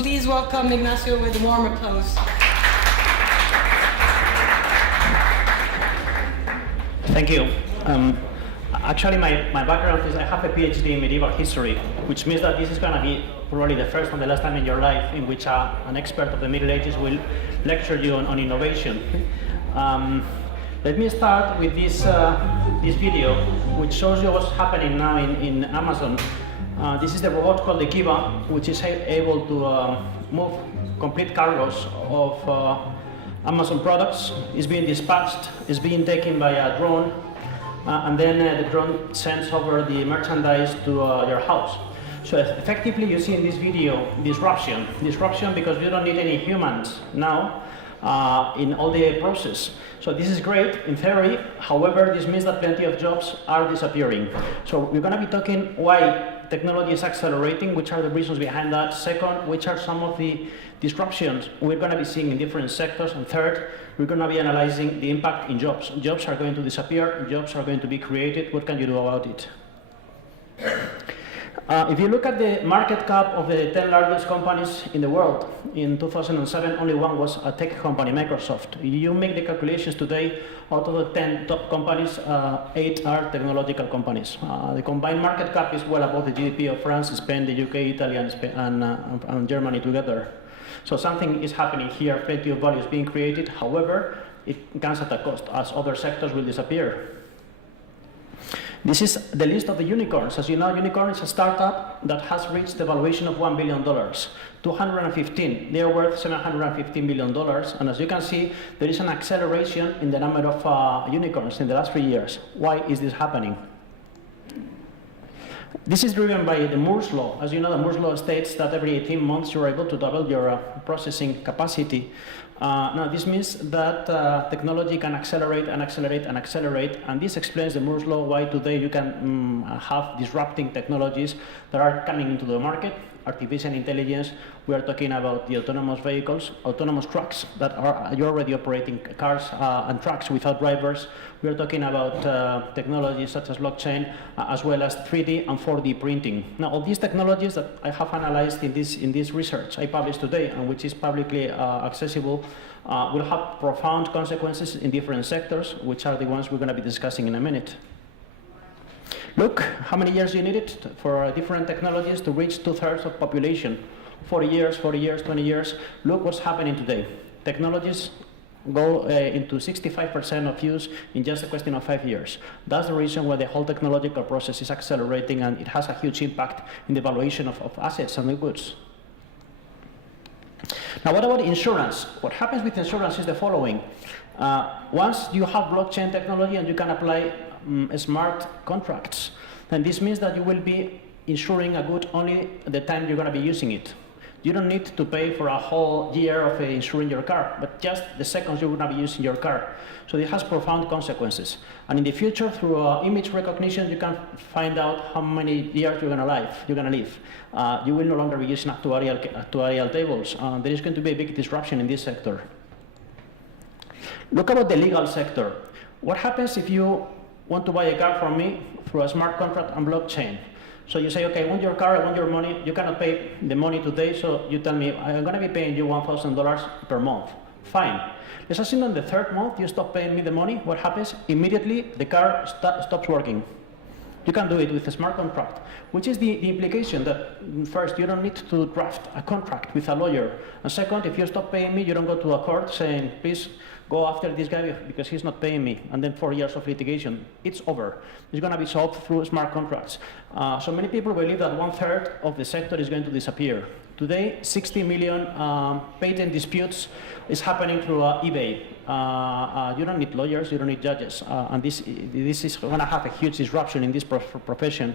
Please welcome Ignacio with a warm applause. Thank you. Actually, my background is I have a PhD in medieval history, which means that this is going to be probably the first and the last time in your life in which an expert of the Middle Ages will lecture you on innovation. Let me start with this video, which shows you what's happening now in Amazon. This is the robot called the Kiva, which is able to move complete cargoes of Amazon products. Is being dispatched, is being taken by a drone, and then the drone sends over the merchandise to your house. So effectively, you see in this video disruption because you don't need any humans now in all the process. So this is great in theory. However, this means that plenty of jobs are disappearing. So we're going to be talking why technology is accelerating, which are the reasons behind that. Second, which are some of the disruptions we're going to be seeing in different sectors. And third, we're going to be analyzing the impact in jobs. Jobs are going to disappear, jobs are going to be created. What can you do about it? If you look at the market cap of the 10 largest companies in the world, in 2007, only one was a tech company, Microsoft. If you make the calculations today, out of the 10 top companies, 8 are technological companies. The combined market cap is well above the GDP of France, Spain, the UK, Italy, and Germany together. So something is happening here, plenty of value is being created. However, it comes at a cost, as other sectors will disappear. This is the list of the unicorns. As you know, unicorn is a startup that has reached the valuation of $1 billion. 215, they are worth $750 million. And as you can see, there is an acceleration in the number of unicorns in the last 3 years. Why is this happening? This is driven by the Moore's law. As you know, the Moore's law states that every 18 months you're able to double your processing capacity. Now, this means that technology can accelerate and accelerate and accelerate, and this explains the Moore's law, why today you can have disrupting technologies that are coming into the market. Artificial intelligence, we are talking about the autonomous vehicles, autonomous trucks that are already operating cars and trucks without drivers. We are talking about technologies such as blockchain, as well as 3D and 4D printing. Now, all these technologies that I have analyzed in this research I published today, and which is publicly accessible, will have profound consequences in different sectors, which are the ones we're going to be discussing in a minute. Look how many years you needed for different technologies to reach 2/3 of population. 40 years, 20 years. Look what's happening today. Technologies go into 65% of use in just a question of 5 years. That's the reason why the whole technological process is accelerating, and it has a huge impact in the valuation of assets and goods. Now, what about insurance? What happens with insurance is the following. Once you have blockchain technology and you can apply smart contracts, then this means that you will be insuring a good only the time you're going to be using it. You don't need to pay for a whole year of insuring your car, but just the seconds you're going to be using your car. So it has profound consequences. And in the future, through image recognition, you can find out how many years you're going to live. You will no longer be using actuarial tables. There is going to be a big disruption in this sector. Look about the legal sector. What happens if you want to buy a car from me through a smart contract and blockchain? So you say, okay, I want your car, I want your money. You cannot pay the money today, so you tell me, I'm going to be paying you $1,000 per month. Fine. Let's assume on the 3rd month you stop paying me the money. What happens? Immediately the car stops working. You can do it with a smart contract, which is the implication that first, you don't need to draft a contract with a lawyer. And second, if you stop paying me, you don't go to a court saying, please go after this guy because he's not paying me, and then 4 years of litigation. It's over. It's going to be solved through smart contracts. So many people believe that 1/3 of the sector is going to disappear. Today, 60 million patent disputes is happening through eBay. You don't need lawyers, you don't need judges, and this is going to have a huge disruption in this profession.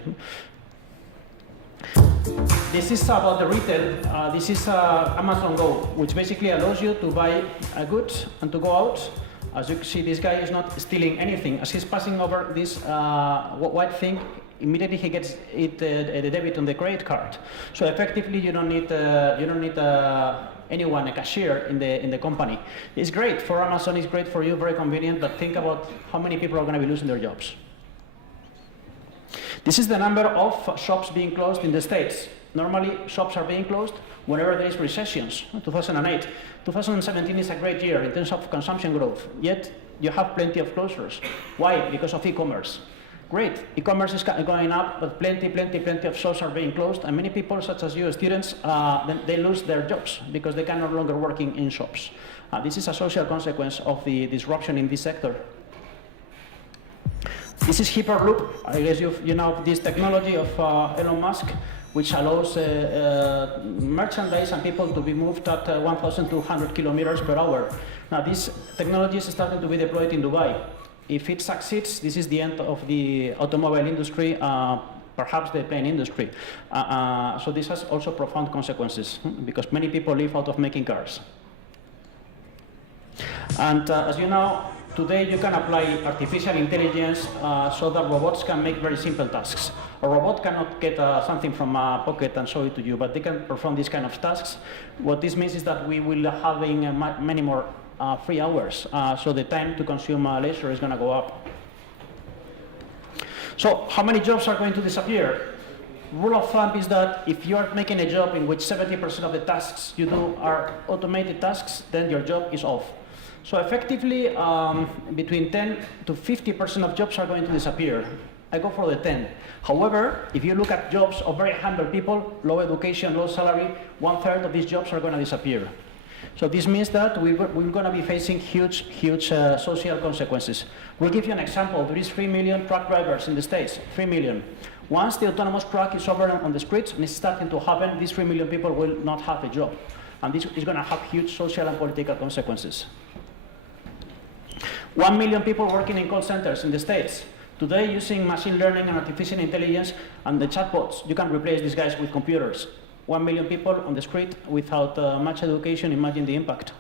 This is about the retail. This is Amazon Go, which basically allows you to buy a good and to go out. As you can see, this guy is not stealing anything. As he's passing over this white thing, immediately he gets the debit on the credit card. So effectively, you don't need anyone, a cashier in the company. It's great for Amazon. It's great for you. Very convenient. But think about how many people are going to be losing their jobs. This is the number of shops being closed in the States. Normally, shops are being closed whenever there is recessions. 2008. 2017 is a great year in terms of consumption growth, yet you have plenty of closures. Why? Because of e-commerce. Great, e-commerce is going up, but plenty of shops are being closed, and many people, such as you, students, then they lose their jobs because they can no longer work in shops. This is a social consequence of the disruption in this sector. This is Hyperloop. I guess you know this technology of Elon Musk, which allows merchandise and people to be moved at 1,200 kilometers per hour. Now, this technology is starting to be deployed in Dubai. If it succeeds, this is the end of the automobile industry, perhaps the plane industry. So this has also profound consequences because many people live out of making cars. And as you know, today you can apply artificial intelligence so that robots can make very simple tasks. A robot cannot get something from a pocket and show it to you, but they can perform these kind of tasks. What this means is that we will having many more free hours, so the time to consume leisure is going to go up. So how many jobs are going to disappear? Rule of thumb is that if you are making a job in which 70% of the tasks you do are automated tasks, then your job is off. So effectively, between 10 to 50% of jobs are going to disappear. I go for the 10. However, if you look at jobs of very humble people, low education, low salary, 1/3 of these jobs are going to disappear. So this means that we're going to be facing huge social consequences. We'll give you an example. There is 3 million truck drivers in the States, 3 million. Once the autonomous truck is over on the streets, and it's starting to happen, these 3 million people will not have a job. And this is going to have huge social and political consequences. 1 million people working in call centers in the States. Today, using machine learning and artificial intelligence and the chatbots, you can replace these guys with computers. 1 million people on the street without much education, imagine the impact.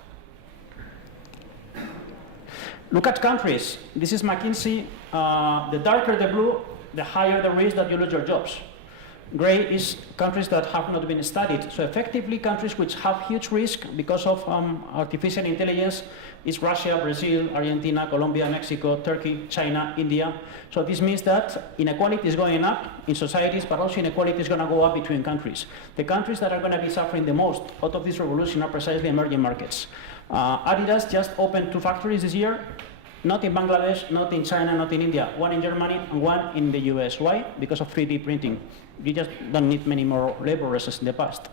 Look at countries. This is McKinsey. The darker the blue, the higher the risk that you lose your jobs. Gray is countries that have not been studied. So effectively, countries which have huge risk because of artificial intelligence is Russia, Brazil, Argentina, Colombia, Mexico, Turkey, China, India. So this means that inequality is going up in societies, but also inequality is going to go up between countries. The countries that are going to be suffering the most out of this revolution are precisely emerging markets. Adidas just opened 2 factories this year. Not in Bangladesh, not in China, not in India. One in Germany and one in the US. Why? Because of 3D printing. You just don't need many more laborers as in the past.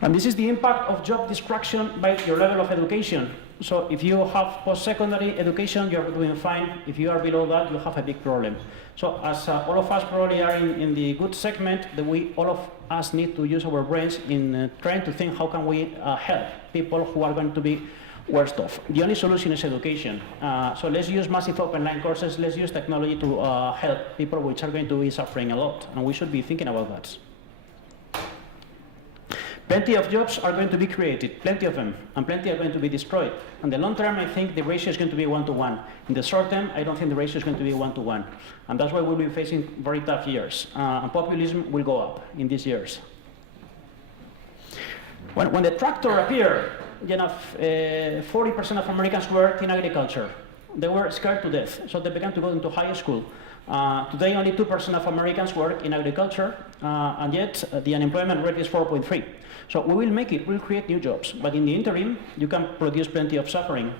And this is the impact of job destruction by your level of education. So if you have post-secondary education, you're doing fine. If you are below that, you have a big problem. So as all of us probably are in the good segment, that all of us need to use our brains in trying to think how can we help people who are going to be worst off. The only solution is education. So let's use massive open line courses, let's use technology to help people which are going to be suffering a lot, and we should be thinking about that. Plenty of jobs are going to be created, plenty of them, and plenty are going to be destroyed. In the long term, I think the ratio is going to be 1-to-1. In the short term, I don't think the ratio is going to be 1-to-1. And that's why we'll be facing very tough years. And populism will go up in these years. When the tractor appeared, 40% of Americans worked in agriculture. They were scared to death, so they began to go into high school. Today, only 2% of Americans work in agriculture, and yet the unemployment rate is 4.3. So we will make it, we'll create new jobs, but in the interim, you can produce plenty of suffering.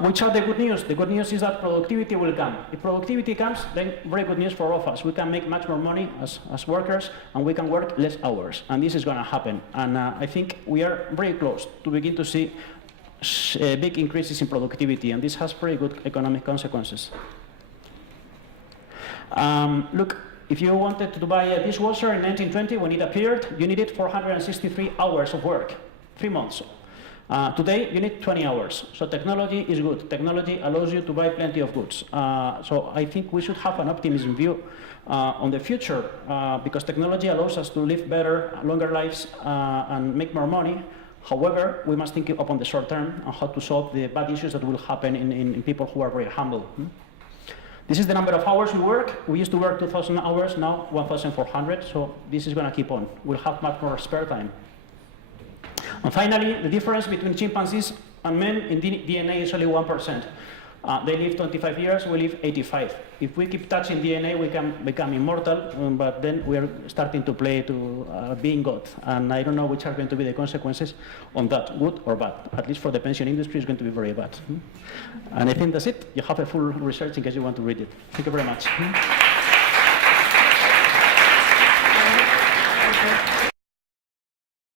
Which are the good news? The good news is that productivity will come. If productivity comes, then very good news for all of us. We can make much more money as workers, and we can work less hours. And this is going to happen. And I think we are very close to begin to see big increases in productivity, and this has very good economic consequences. Look, if you wanted to buy a dishwasher in 1920, when it appeared, you needed 463 hours of work, 3 months. Today, you need 20 hours. So technology is good. Technology allows you to buy plenty of goods. So I think we should have an optimism view on the future because technology allows us to live better, longer lives, and make more money. However, we must think upon the short term on how to solve the bad issues that will happen in people who are very humble. This is the number of hours we work. We used to work 2,000 hours, now 1,400. So this is going to keep on. We'll have much more spare time. And finally, the difference between chimpanzees and men in DNA is only 1%. They live 25 years, we live 85. If we keep touching DNA, we can become immortal, but then we are starting to play to being God. And I don't know which are going to be the consequences on that, good or bad. At least for the pension industry, it's going to be very bad. And I think that's it. You have a full research in case you want to read it. Thank you very much.